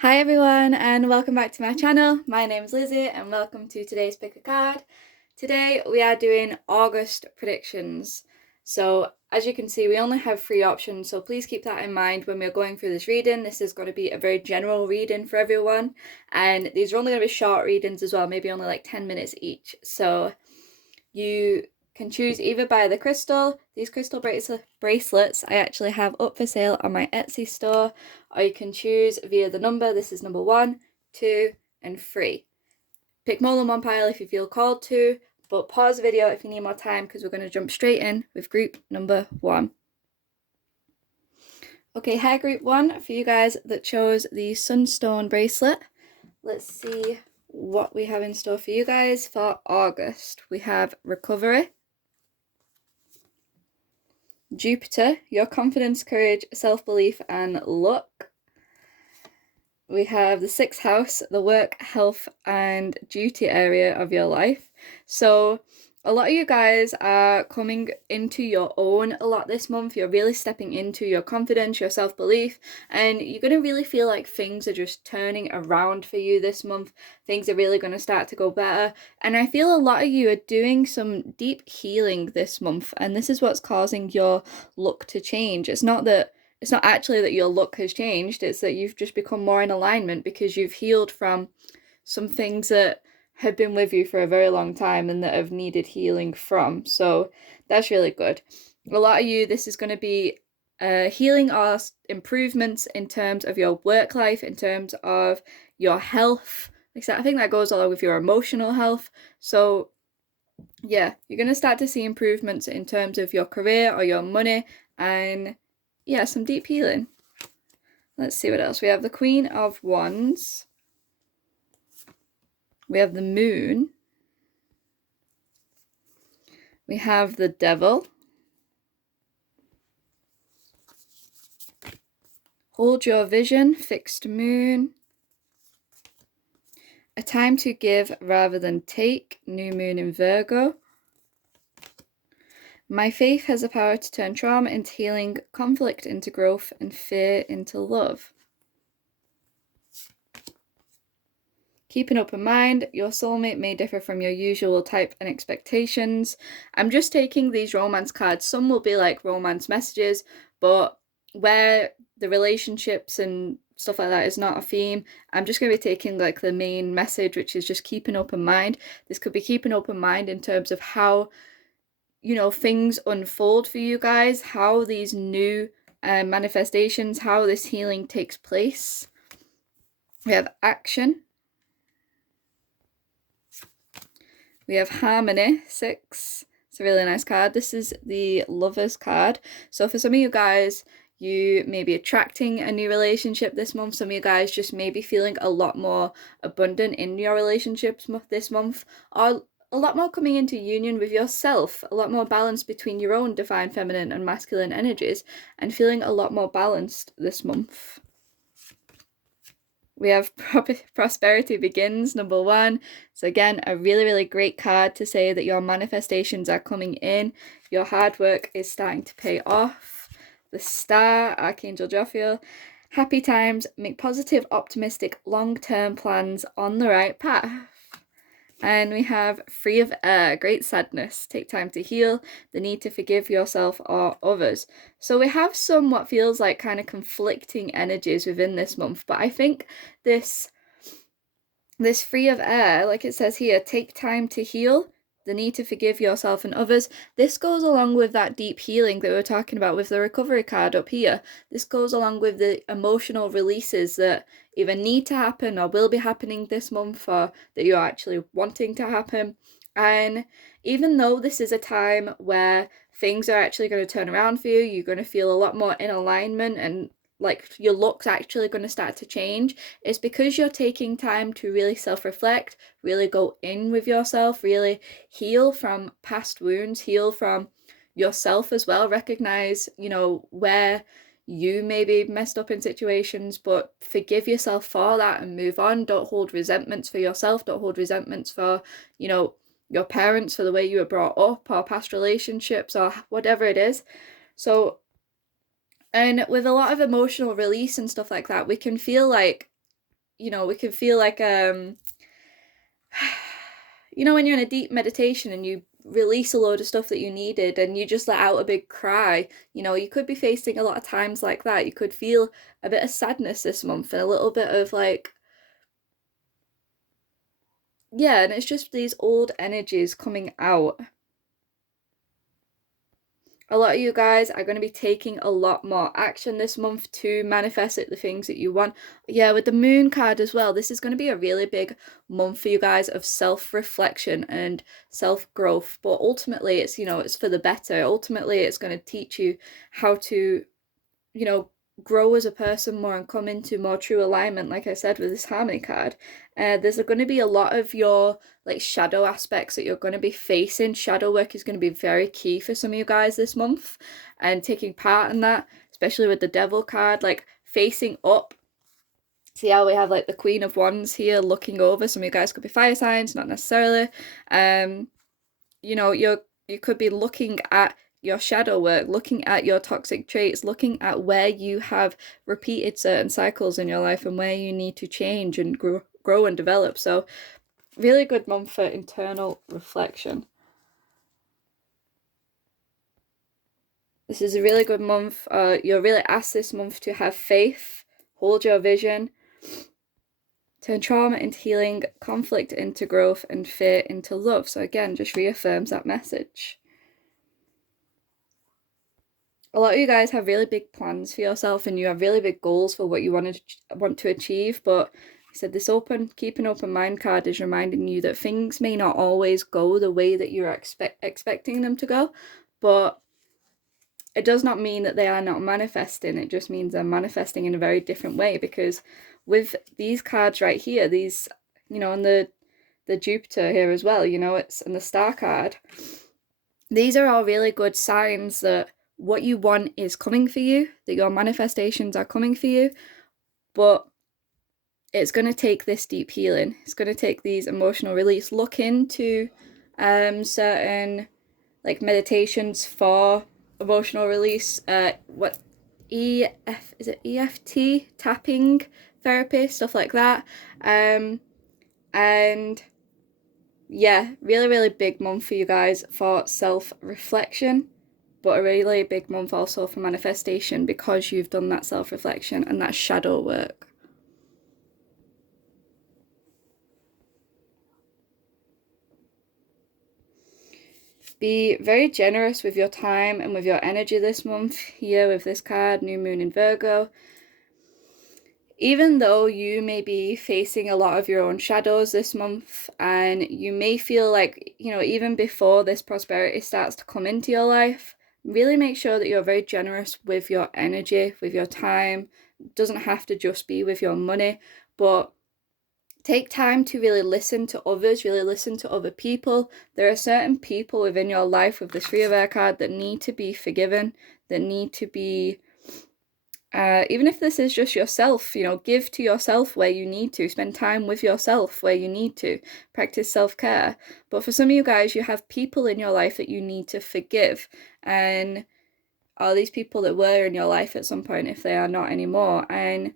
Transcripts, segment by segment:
Hi everyone and welcome back to my channel. My name is Lizzie and welcome to today's Pick a Card. Today we are doing August predictions. So as you can see we only have 3 options, so please keep that in mind when we're going through this reading. This is going to be a very general reading for everyone, and these are only going to be short readings as well, maybe only like 10 minutes each. So you can choose either by the crystal. These crystal bracelets I actually have up for sale on my Etsy store, or you can choose via the number. This is number 1, 2 and 3. Pick more than one pile if you feel called to, but pause the video if you need more time because we're going to jump straight in with group number 1. Okay, hair group 1, for you guys that chose the sunstone bracelet, let's see what we have in store for you guys for August. We have recovery, Jupiter, your confidence, courage, self-belief and luck. We have the 6th house, the work, health and duty area of your life. So a lot of you guys are coming into your own a lot this month. You're really stepping into your confidence, your self-belief, and you're going to really feel like things are just turning around for you this month. Things are really going to start to go better. And I feel a lot of you are doing some deep healing this month, and this is what's causing your look to change. It's not actually that your look has changed, it's that you've just become more in alignment because you've healed from some things that have been with you for a very long time and that have needed healing from. So that's really good. A lot of you, this is going to be healing or improvements in terms of your work life, in terms of your health. Like I said, I think that goes along with your emotional health. So yeah, you're going to start to see improvements in terms of your career or your money, and yeah, some deep healing. Let's see what else. We have the Queen of Wands. We have the Moon. We have the Devil. Hold your vision, fixed moon. A time to give rather than take, new moon in Virgo. My faith has the power to turn trauma into healing, conflict into growth, and fear into love. Keep an open mind. Your soulmate may differ from your usual type and expectations. I'm just taking these romance cards. Some will be like romance messages, but where the relationships and stuff like that is not a theme, I'm just going to be taking like the main message, which is just keep an open mind. This could be keep an open mind in terms of how, things unfold for you guys, how these new manifestations, how this healing takes place. We have action. We have Harmony, 6. It's a really nice card. This is the Lovers card. So for some of you guys, you may be attracting a new relationship this month. Some of you guys just may be feeling a lot more abundant in your relationships this month, or a lot more coming into union with yourself, a lot more balance between your own divine feminine and masculine energies, and feeling a lot more balanced this month. We have Prosperity Begins, number 1. So again, a really, really great card to say that your manifestations are coming in. Your hard work is starting to pay off. The Star, Archangel Jophiel. Happy times, make positive, optimistic, long-term plans on the right path. And we have Free of Air, great sadness, take time to heal, the need to forgive yourself or others. So we have some what feels like kind of conflicting energies within this month, but I think this Free of Air, like it says here, take time to heal, the need to forgive yourself and others. This goes along with that deep healing that we were talking about with the recovery card up here. This goes along with the emotional releases that either need to happen or will be happening this month, or that you're actually wanting to happen. And even though this is a time where things are actually going to turn around for you, you're going to feel a lot more in alignment and like your look's actually going to start to change, it's because you're taking time to really self-reflect, really go in with yourself, really heal from past wounds, heal from yourself as well, recognize, where you may be messed up in situations, but forgive yourself for that and move on. Don't hold resentments for yourself, don't hold resentments for, your parents, for the way you were brought up, or past relationships, or whatever it is. And with a lot of emotional release and stuff like that, we can feel like you know, we can feel like you know, when you're in a deep meditation and you release a load of stuff that you needed and you just let out a big cry, you know, you could be facing a lot of times like that. You could feel a bit of sadness this month and a little bit of like, yeah, and it's just these old energies coming out. A lot of you guys are going to be taking a lot more action this month to manifest the things that you want. Yeah, with the moon card as well, this is going to be a really big month for you guys of self-reflection and self-growth. But ultimately, it's, you know, it's for the better. Ultimately, it's going to teach you how to, you know, grow as a person more and come into more true alignment, like I said with this harmony card. There's going to be a lot of your like shadow aspects that you're going to be facing. Shadow work is going to be very key for some of you guys this month, and taking part in that, especially with the devil card, like facing up. See how we have like the Queen of Wands here looking over. Some of you guys could be fire signs, not necessarily. You know, you could be looking at your shadow work, looking at your toxic traits, looking at where you have repeated certain cycles in your life and where you need to change and grow and develop. So really good month for internal reflection. This is a really good month. You're really asked this month to have faith, hold your vision, turn trauma into healing, conflict into growth, and fear into love. So again, just reaffirms that message. A lot of you guys have really big plans for yourself and you have really big goals for what you want to achieve, but I said this keep an open mind card is reminding you that things may not always go the way that you're expecting them to go, but it does not mean that they are not manifesting. It just means they're manifesting in a very different way, because with these cards right here, these, you know, and the Jupiter here as well, you know, it's, and the Star card, these are all really good signs that what you want is coming for you, that your manifestations are coming for you, but it's going to take this deep healing. It's going to take these emotional release. Look into certain like meditations for emotional release. What is it? EFT tapping therapy, stuff like that. And yeah, really, really big month for you guys for self-reflection, but a really big month also for manifestation, because you've done that self-reflection and that shadow work. Be very generous with your time and with your energy this month here with this card, New Moon in Virgo. Even though you may be facing a lot of your own shadows this month, and you may feel like, you know, even before this prosperity starts to come into your life, really make sure that you're very generous with your energy, with your time. It doesn't have to just be with your money, but take time to really listen to others, really listen to other people. There are certain people within your life with the Three of Air card that need to be forgiven, that need to be, even if this is just yourself, you know, give to yourself where you need to, spend time with yourself where you need to, practice self-care. But for some of you guys, you have people in your life that you need to forgive, and are these people that were in your life at some point, if they are not anymore, and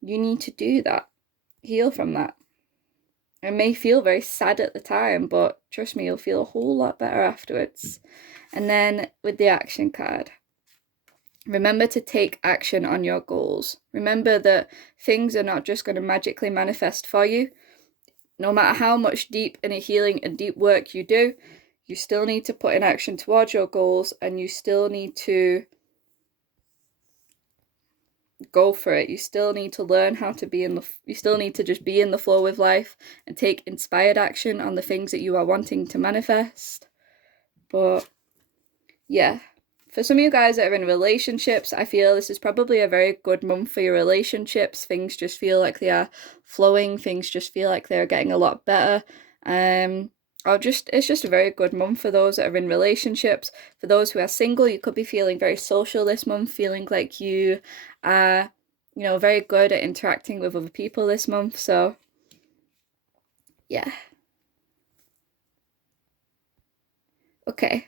you need to do that, heal from that. It may feel very sad at the time, but trust me, you'll feel a whole lot better afterwards. And then with the action card, remember to take action on your goals. Remember that things are not just going to magically manifest for you. No matter how much deep inner healing and deep work you do, you still need to put in action towards your goals, and you still need to go for it. You still need to learn how to be you still need to just be in the flow with life and take inspired action on the things that you are wanting to manifest. But yeah, for some of you guys that are in relationships, I feel this is probably a very good month for your relationships. Things just feel like they are flowing. Things just feel like they're getting a lot better. It's just a very good month for those that are in relationships. For those who are single, you could be feeling very social this month, feeling like you are, you know, very good at interacting with other people this month. So yeah. Okay.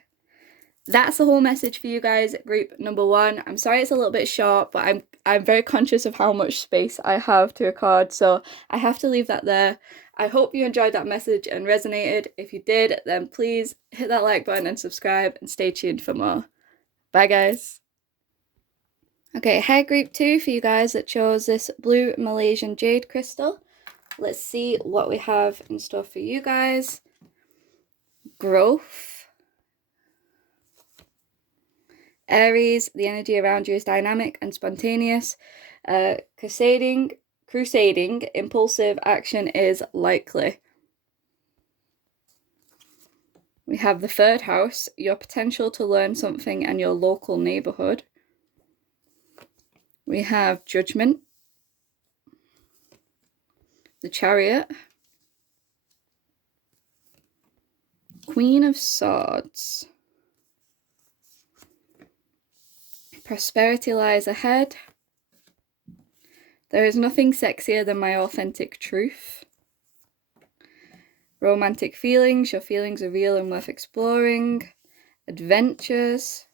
that's the whole message for you guys, group number 1. I'm sorry it's a little bit short, but I'm very conscious of how much space I have to record, so I have to leave that there. I hope you enjoyed that message and resonated. If you did, then please hit that like button and subscribe and stay tuned for more. Bye guys. Okay, hair group 2 for you guys that chose this blue Malaysian jade crystal. Let's see what we have in store for you guys. Growth. Aries, the energy around you is dynamic and spontaneous. Crusading, impulsive action is likely. We have the 3rd house, your potential to learn something and your local neighborhood. We have Judgment, the Chariot, Queen of Swords. Prosperity lies ahead. There is nothing sexier than my authentic truth. Romantic feelings, your feelings are real and worth exploring. Adventures.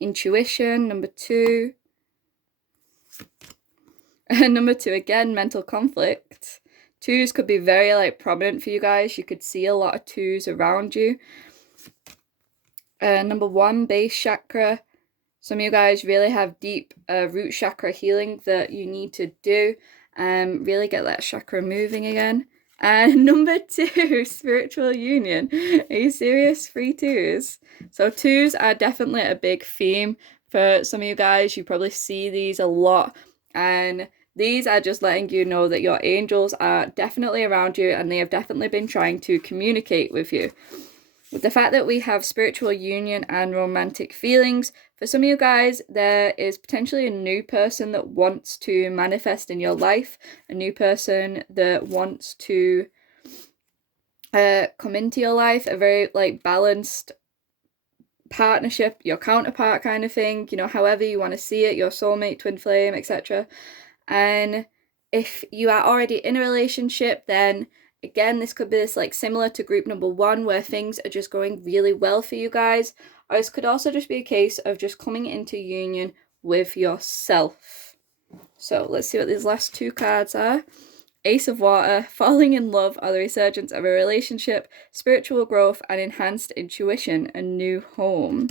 Intuition, number 2. Number 2 again, mental conflict. 2s could be very prominent for you guys. You could see a lot of 2s around you. Number 1, base chakra. Some of you guys really have deep root chakra healing that you need to do. Really get that chakra moving again. And number 2, spiritual union. Are you serious? 3 2s. So 2s are definitely a big theme for some of you guys. You probably see these a lot. And these are just letting you know that your angels are definitely around you and they have definitely been trying to communicate with you. With the fact that we have spiritual union and romantic feelings, for some of you guys, there is potentially a new person that wants to manifest in your life, a new person that wants to come into your life, a very balanced partnership, your counterpart kind of thing, however you want to see it, your soulmate, twin flame, etc. And if you are already in a relationship, then again, this could be this similar to group number 1 where things are just going really well for you guys. Or this could also just be a case of just coming into union with yourself. So let's see what these last 2 cards are. Ace of Water, falling in love or the resurgence of a relationship, spiritual growth and enhanced intuition, a new home.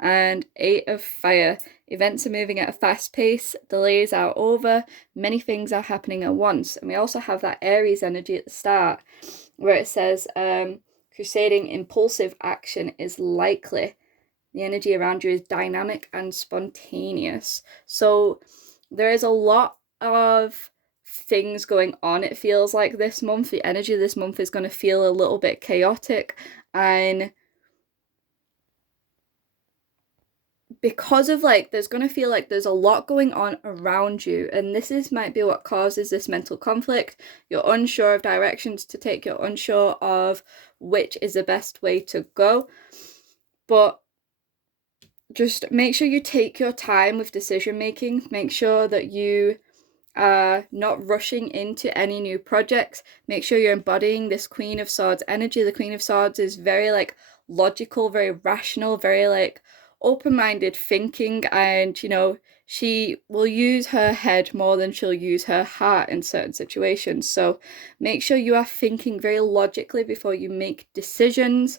And 8 of Fire, events are moving at a fast pace, delays are over, many things are happening at once. And we also have that Aries energy at the start where it says crusading impulsive action is likely. The energy around you is dynamic and spontaneous. So there is a lot of things going on, it feels like this month. The energy of this month is going to feel a little bit chaotic, and because of there's going to feel like there's a lot going on around you, and might be what causes this mental conflict. You're unsure of directions to take, you're unsure of which is the best way to go, but just make sure you take your time with decision making. Make sure that you are not rushing into any new projects. Make sure you're embodying this Queen of Swords energy. The Queen of Swords is very logical, very rational, very open-minded thinking, and she will use her head more than she'll use her heart in certain situations. So make sure you are thinking very logically before you make decisions.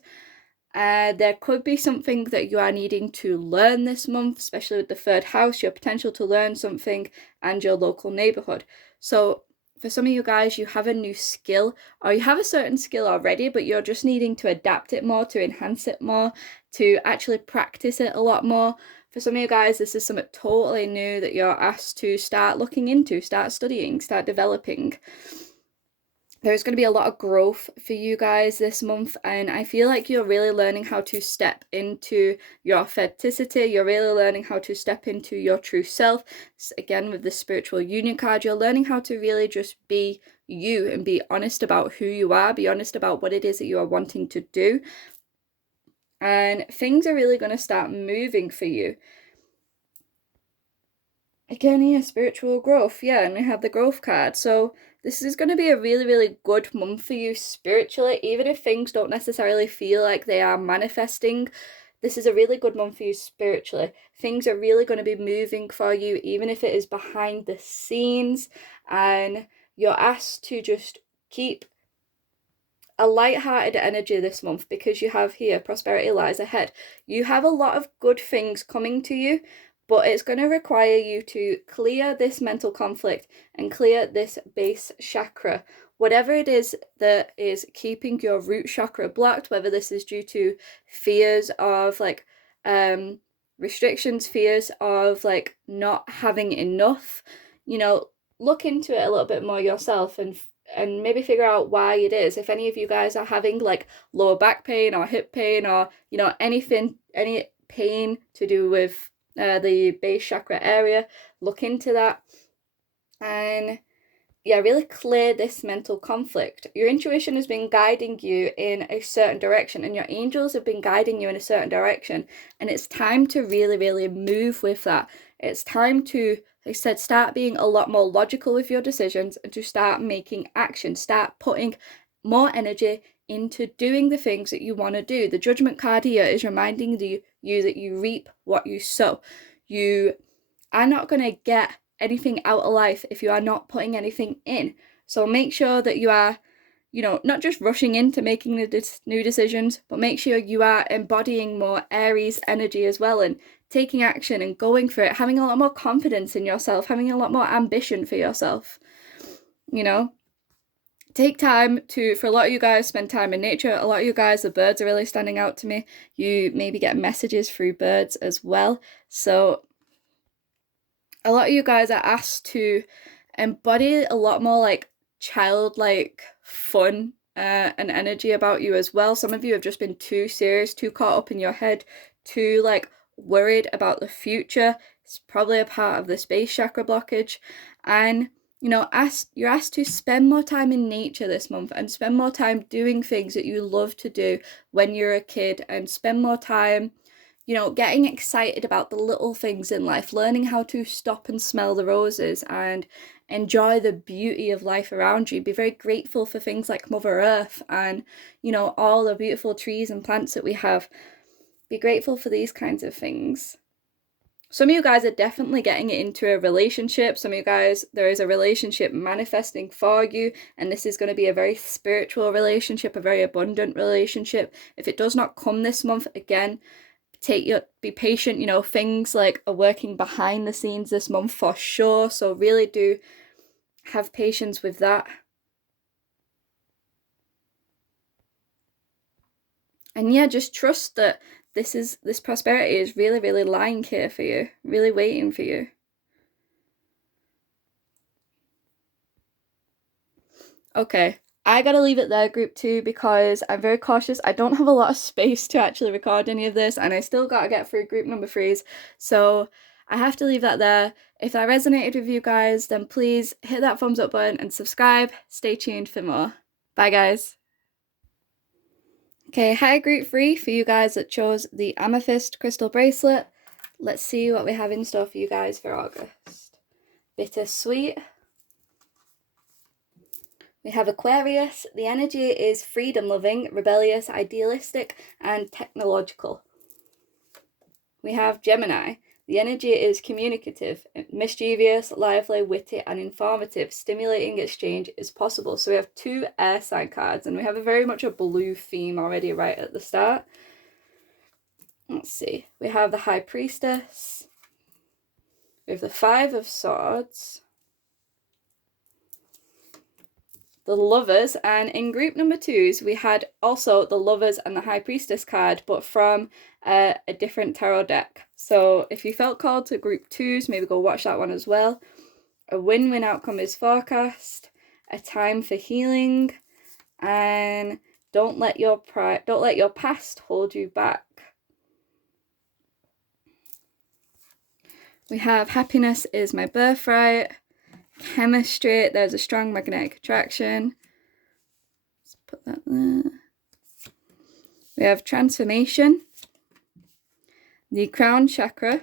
There could be something that you are needing to learn this month, especially with the 3rd house, your potential to learn something and your local neighborhood. So for some of you guys, you have a new skill, or you have a certain skill already, but you're just needing to adapt it more, to enhance it more, to actually practice it a lot more. For some of you guys, this is something totally new that you're asked to start looking into, start studying, start developing. There's going to be a lot of growth for you guys this month, and I feel like you're really learning how to step into your authenticity. You're really learning how to step into your true self. Again, with the spiritual union card, you're learning how to really just be you and be honest about who you are, be honest about what it is that you are wanting to do, and things are really going to start moving for you. again here, spiritual growth, yeah, and we have the growth card. So this is going to be a really, really good month for you spiritually, even if things don't necessarily feel like they are manifesting. This is a really good month for you spiritually. Things are really going to be moving for you, even if it is behind the scenes, and you're asked to just keep a light-hearted energy this month, because you have here prosperity lies ahead. You have a lot of good things coming to you, but it's going to require you to clear this mental conflict and clear this base chakra, whatever it is that is keeping your root chakra blocked, whether this is due to fears of like restrictions, fears of like not having enough. Look into it a little bit more yourself and maybe figure out why it is. If any of you guys are having like lower back pain or hip pain, or any pain to do with the base chakra area, look into that and yeah, really clear this mental conflict. Your intuition has been guiding you in a certain direction, and your angels have been guiding you in a certain direction, and it's time to really, really move with that. It's time to, like I said, start being a lot more logical with your decisions and to start making action, start putting more energy into doing the things that you want to do. The Judgment card here is reminding you that you reap what you sow. You are not going to get anything out of life if you are not putting anything in. So make sure that you are, not just rushing into making the new decisions, but make sure you are embodying more Aries energy as well, and taking action and going for it, having a lot more confidence in yourself, having a lot more ambition for yourself. Take time to, for a lot of you guys, spend time in nature. A lot of you guys, the birds are really standing out to me. You maybe get messages through birds as well. So a lot of you guys are asked to embody a lot more like childlike fun and energy about you as well. Some of you have just been too serious, too caught up in your head, too like worried about the future. It's probably a part of the space chakra blockage. And you're asked to spend more time in nature this month, and spend more time doing things that you love to do when you're a kid, and spend more time getting excited about the little things in life, learning how to stop and smell the roses and enjoy the beauty of life around you. Be very grateful for things like Mother Earth and, all the beautiful trees and plants that we have. Be grateful for these kinds of things. Some of you guys are definitely getting into a relationship. Some of you guys, there is a relationship manifesting for you, and this is going to be a very spiritual relationship, a very abundant relationship. If it does not come this month, again, be patient. Things like are working behind the scenes this month for sure, so really do have patience with that. And yeah, just trust that this prosperity is really, really lying here for you, really waiting for you. Okay, I gotta leave it there, group 2, because I'm very cautious. I don't have a lot of space to actually record any of this, and I still gotta get through group number 3s, so I have to leave that there. If that resonated with you guys, then please hit that thumbs up button and subscribe. Stay tuned for more. Bye, guys. Okay, hi group 3 for you guys that chose the amethyst crystal bracelet. Let's see what we have in store for you guys for August. Bittersweet. We have Aquarius. The energy is freedom-loving, rebellious, idealistic, and technological. We have Gemini. The energy is communicative, mischievous, lively, witty, and informative. Stimulating exchange is possible. So we have 2 air sign cards, and we have very much a blue theme already right at the start. Let's see. We have the High Priestess. We have the 5 of Swords. The Lovers, and in group number 2s we had also the Lovers and the High Priestess card, but from a different tarot deck. So if you felt called to group 2s, maybe go watch that one as well. A win-win outcome is forecast, a time for healing, and don't let your past hold you back. We have happiness is my birthright. Chemistry, there's a strong magnetic attraction. Let's put that there. We have transformation, the crown chakra,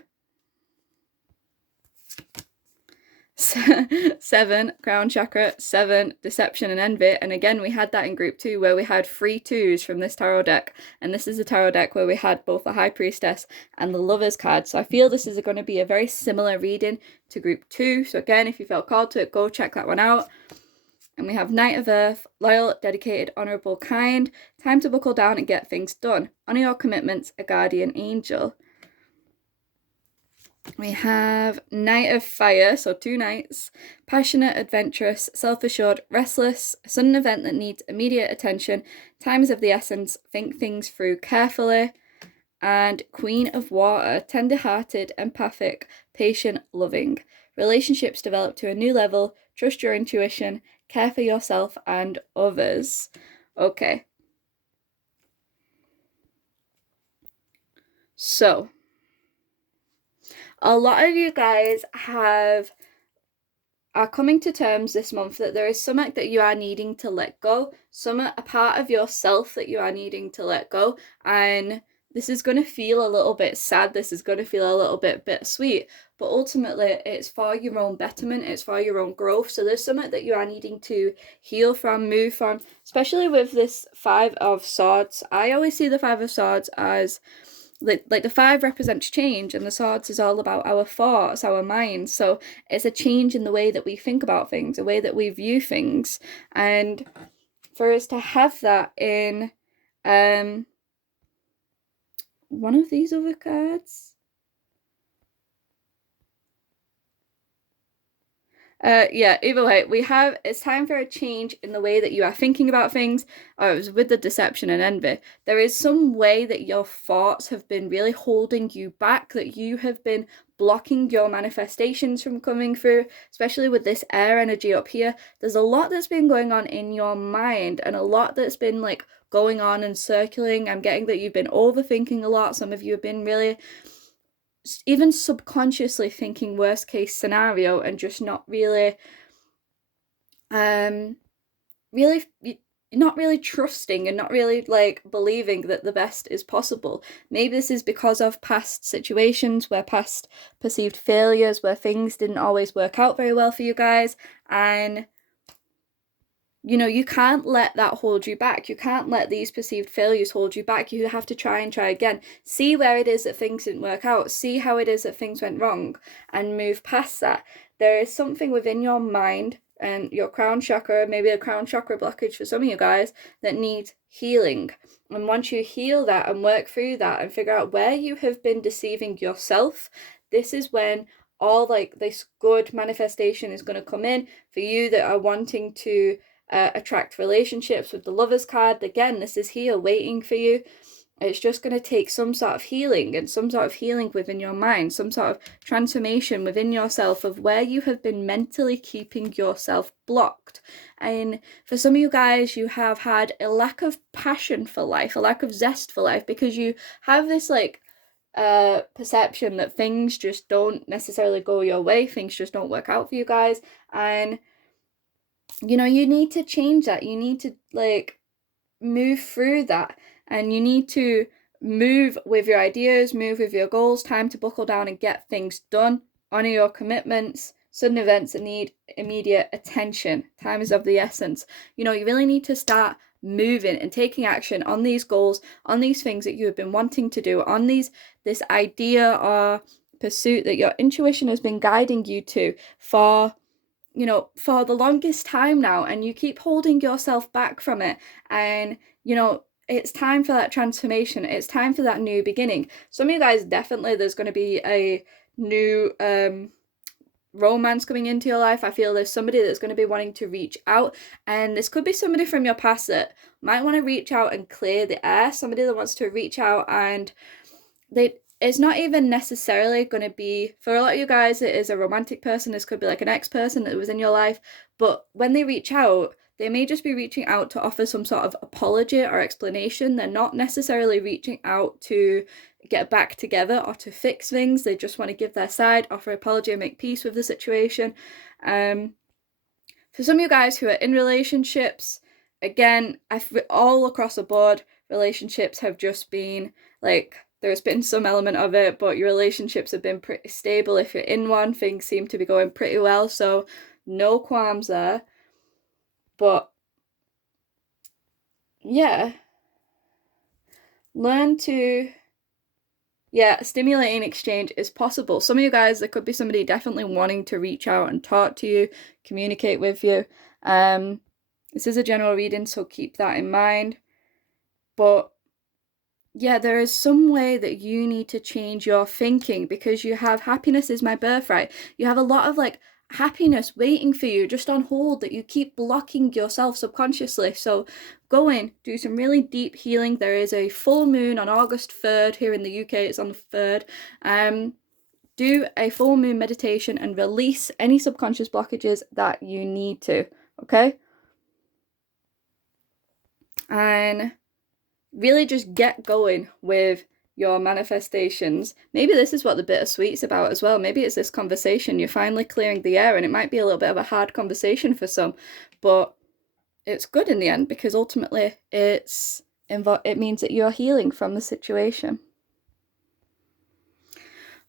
7, crown chakra, 7, deception and envy. And again, we had that in group 2 where we had 3 2s from this tarot deck. And this is a tarot deck where we had both the High Priestess and the Lovers card. So I feel this is going to be a very similar reading to group 2. So again, if you felt called to it, go check that one out. And we have Knight of Earth, loyal, dedicated, honourable, kind. Time to buckle down and get things done. Honour your commitments, a guardian angel. We have Knight of Fire, so 2 knights. Passionate, adventurous, self-assured, restless, a sudden event that needs immediate attention. Time is of the essence, think things through carefully. And Queen of Water, tender-hearted, empathic, patient, loving. Relationships develop to a new level, trust your intuition, care for yourself and others. Okay. So, a lot of you guys are coming to terms this month that there is something that you are needing to let go, a part of yourself that you are needing to let go, and this is going to feel a little bit sad, this is going to feel a little bit bittersweet, but ultimately it's for your own betterment, it's for your own growth. So there's something that you are needing to heal from, move from, especially with this 5 of Swords. I always see the 5 of Swords as like the 5 represents change, and the Swords is all about our thoughts, our minds. So it's a change in the way that we think about things, the way that we view things. And for us to have that in one of these other cards, yeah, either way, it's time for a change in the way that you are thinking about things. It was with the deception and envy. There is some way that your thoughts have been really holding you back, that you have been blocking your manifestations from coming through, especially with this air energy up here. There's a lot that's been going on in your mind, and a lot that's been like going on and circling. I'm getting that you've been overthinking a lot. Some of you have been really even subconsciously thinking worst case scenario and just not really not really trusting and not really like believing that the best is possible. Maybe this is because of past situations, where past perceived failures, where things didn't always work out very well for you guys, and you know, you can't let that hold you back. You can't let these perceived failures hold you back. You have to try and try again. See where it is that things didn't work out. See how it is that things went wrong and move past that. There is something within your mind and your crown chakra, maybe a crown chakra blockage for some of you guys, that needs healing. And once you heal that and work through that and figure out where you have been deceiving yourself, this is when all like this good manifestation is going to come in for you that are wanting to attract relationships with the Lovers card. Again, this is here waiting for you. It's just going to take some sort of healing, and some sort of healing within your mind, some sort of transformation within yourself of where you have been mentally keeping yourself blocked. And for some of you guys, you have had a lack of passion for life, a lack of zest for life, because you have this like perception that things just don't necessarily go your way, things just don't work out for you guys, and you know, you need to change that. You need to like move through that, and you need to move with your ideas, move with your goals. Time to buckle down and get things done. Honor your commitments. Sudden events that need immediate attention. Time is of the essence. You know, you really need to start moving and taking action on these goals, on these things that you have been wanting to do, on this idea or pursuit that your intuition has been guiding you to for, you know, for the longest time now, and you keep holding yourself back from it. And you know, it's time for that transformation. It's time for that new beginning. Some of you guys, definitely there's going to be a new romance coming into your life. I feel there's somebody that's going to be wanting to reach out, and this could be somebody from your past that might want to reach out and clear the air. Somebody that wants to reach out, and it's not even necessarily going to be, for a lot of you guys, it is a romantic person. This could be like an ex-person that was in your life, but when they reach out, they may just be reaching out to offer some sort of apology or explanation. They're not necessarily reaching out to get back together or to fix things. They just want to give their side, offer apology, and make peace with the situation. For some of you guys who are in relationships, again, all across the board, relationships have just been like there's been some element of it, but your relationships have been pretty stable. If you're in one, things seem to be going pretty well, so no qualms there. But yeah, learn to, yeah, stimulating exchange is possible. Some of you guys, there could be somebody definitely wanting to reach out and talk to you, communicate with you. This is a general reading, so keep that in mind. But yeah, there is some way that you need to change your thinking, because you have happiness is my birthright. You have a lot of like happiness waiting for you just on hold that you keep blocking yourself subconsciously. So go in, do some really deep healing. There is a full moon on August 3rd here in the UK. It's on the 3rd. Do a full moon meditation and release any subconscious blockages that you need to, okay? And really just get going with your manifestations. Maybe this is what the bittersweet's about as well. Maybe it's this conversation. You're finally clearing the air, and it might be a little bit of a hard conversation for some, but it's good in the end, because ultimately it means that you're healing from the situation.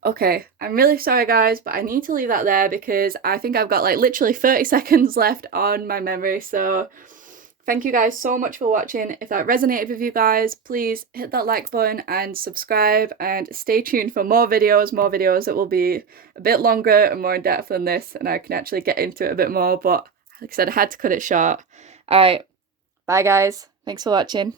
Okay, I'm really sorry guys, but I need to leave that there because I think I've got like literally 30 seconds left on my memory. So thank you guys so much for watching. If that resonated with you guys, please hit that like button and subscribe, and stay tuned for more videos that will be a bit longer and more in depth than this, and I can actually get into it a bit more, but like I said, I had to cut it short. All right, bye guys. Thanks for watching.